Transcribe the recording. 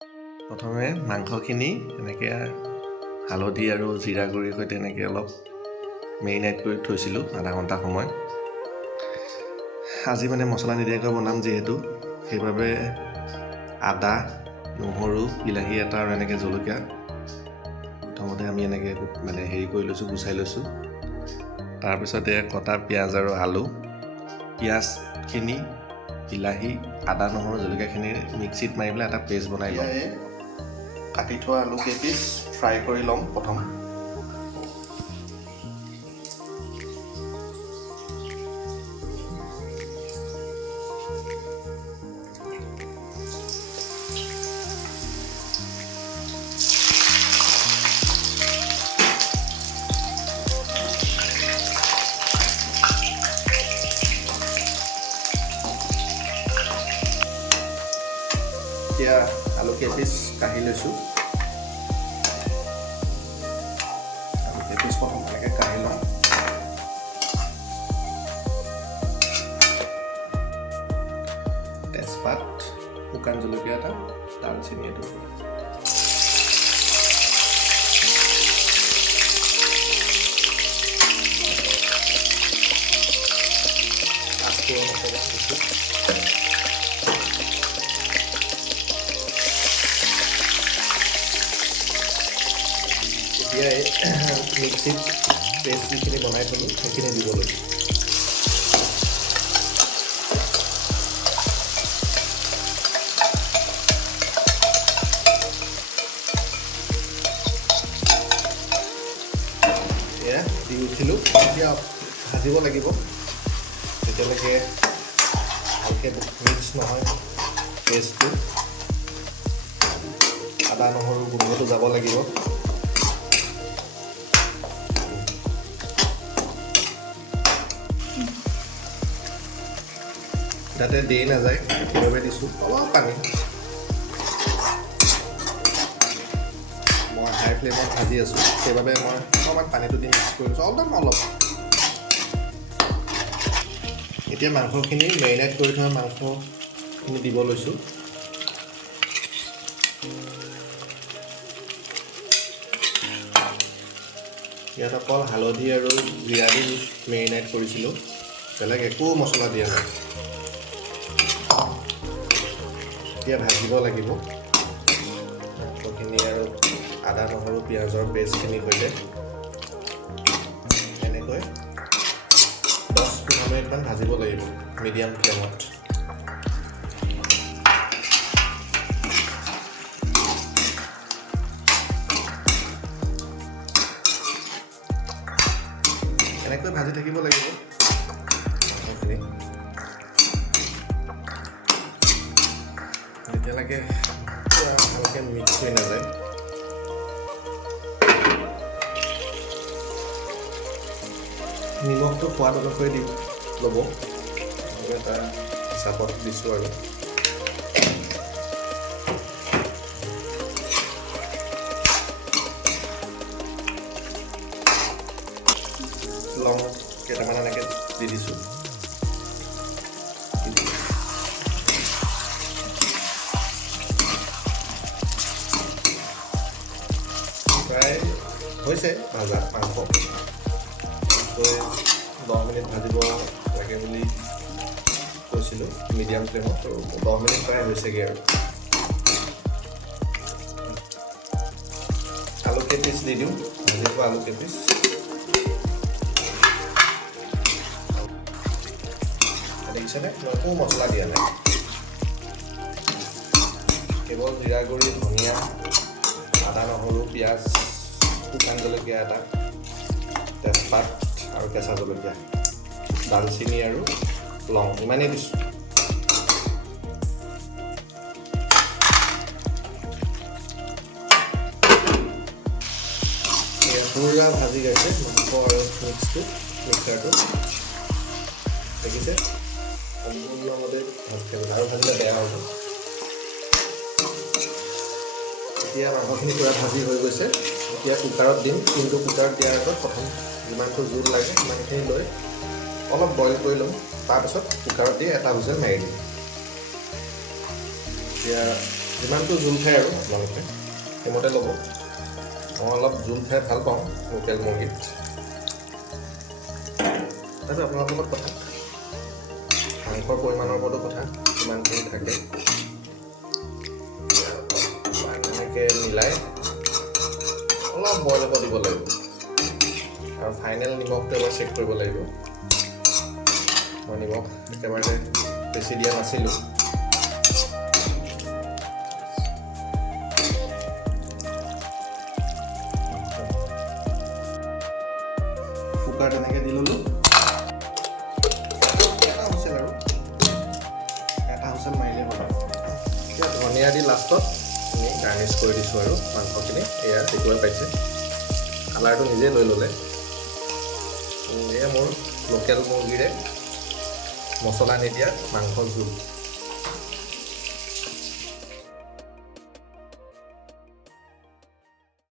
প্ৰথমে মাংসখিনি এনেকৈ হালধি আৰু জিৰা গুড়িৰ সৈতে এনেকৈ অলপ মেৰিনেট কৰি থৈছিলোঁ আধা ঘণ্টা সময়। আজি মানে মছলা নিদিয়াকৈ বনাম যিহেতু, সেইবাবে আদা, নহৰু, বিলাহী এটা আৰু এনেকৈ জলকীয়া প্ৰথমতে আমি এনেকৈ মানে কৰি লৈছোঁ, গুচাই লৈছোঁ। তাৰপিছতে কটা পিঁয়াজ আৰু আলু, পিঁয়াজখিনি, বিলাহী, আদা, নহৰু, জলকীয়াখিনি মিক্সিত মাৰি পেলাই এটা পেষ্ট বনাই লওঁ। কাটি থোৱা আলু কেইপিচ ফ্ৰাই কৰি ল'ম প্ৰথম। এতিয়া আলু কেইপিচ কাঢ়ি লৈছোঁ। আলু কেইপিচ প্ৰথম এনেকৈ কাঢ়ি লওঁ। তেজপাত, শুকান জলকীয়া এটা, দালচেনি এটুকুৰা। এতিয়া মিক্সিত পেষ্ট যিখিনি বনাই থলোঁ সেইখিনি দিব লৈছোঁ। এয়া দি উঠিলোঁ। এতিয়া ভাজিব লাগিব যেতিয়ালৈকে ভালকৈ মিক্স নহয় পেষ্টটো। আদা নহৰু গোন্ধটো যাব লাগিব। যাতে দেৰি নাযায় সেইবাবে দিছোঁ অলপ পানী। মই হাই ফ্লেমত ভাজি আছোঁ, সেইবাবে মই অকণমান পানীটো দি মিক্স কৰি লৈছোঁ, অলপ। এতিয়া মাংসখিনি মেৰিনেট কৰি থোৱা মাংসখিনি দিব লৈছোঁ। ইয়াত অকল হালধি আৰু জিৰা দি মেৰিনেট কৰিছিলোঁ, বেলেগ একো মছলা দিয়া নাই। এতিয়া ভাজিব লাগিব মাংসখিনি আৰু আদা নহৰু পিঁয়াজৰ পেষ্টখিনিৰ সৈতে। এনেকৈ 10-15 মিনিটমান ভাজিব লাগিব মিডিয়াম ফ্লেমত। এনেকৈ ভাজি থাকিব লাগিব মাংসখিনি যেতিয়ালৈকে ভালকৈ মিক্স হৈ নাযায়। নিমখটো সোৱাদ অনুসৰি দি ল'ব, এটা হিচাপত দিছোঁ আৰু। লং কেইটামান এনেকৈ দি দিছোঁ। প্ৰায় হৈছে ভাজা মাংস। 10 মিনিট ভাজিব লাগে বুলি কৈছিলোঁ মিডিয়াম ফ্লেমত, আৰু 10 মিনিট প্ৰায় হৈছেগৈ আৰু। আলু কেইপিচ দি দিওঁ, ভাজি থোৱা আলু কেইপিচ। দেখিছেনে, মই একো মছলা দিয়া নাই, কেৱল জিৰা গুড়ি, ধনিয়া, আদা নহৰু, পিঁয়াজ, শুকান জলকীয়া এটা, তেজপাত আৰু কেঁচা জলকীয়া, দালচেনি আৰু লং, ইমানেই দিছোঁ। পুৰা ভাজি গৈছে মাংস আৰু মিক্সাৰটো। দেখিছে, সম্পূৰ্ণভাৱে ভাজ খাব আৰু ভাজিলে বেয়া হ'ব। এতিয়া মাংসখিনি পূৰা ভাজি হৈ গৈছে। এতিয়া কুকাৰত দিম, কিন্তু কুকাৰত দিয়াৰ আগত প্ৰথম যিমানটো জোল লাগে সিমানখিনি লৈ অলপ বইল কৰি ল'ম, তাৰপিছত কুকাৰত দি এটা হুইচেল মাৰি দিম। এতিয়া যিমানটো জোল খায় আৰু আপোনালোকে সেইমতে ল'ব। মই অলপ জোল খাই ভাল পাওঁ লোকেল মুৰ্গীত। সেইটো আপোনাৰ লগত কথা, মাংসৰ পৰিমাণৰ ওপৰতো কথা, কিমানখিনি থাকে। এনেকৈ মিলাই অলপ বইল হ'ব দিব লাগিব আৰু ফাইনেল নিমখটো এবাৰ চেক কৰিব লাগিব। মই নিমখ একেবাৰে বেছি দিয়া নাছিলোঁ। কুকাৰ তেনেকৈ দি ল'লোঁ। এটা হুইচেল আৰু এটা হুইচেল মাৰিলে হ'ল। এতিয়া ধনিয়া দি লাষ্টত আমি গাৰ্নিছ কৰি দিছোঁ আৰু মাংসখিনি। এয়া দেখুৱাই পাইছে, কালাৰটো নিজে লৈ ল'লে। এয়া মোৰ লোকেল মুৰ্গীৰে মছলা নিদিয়া মাংস জোল।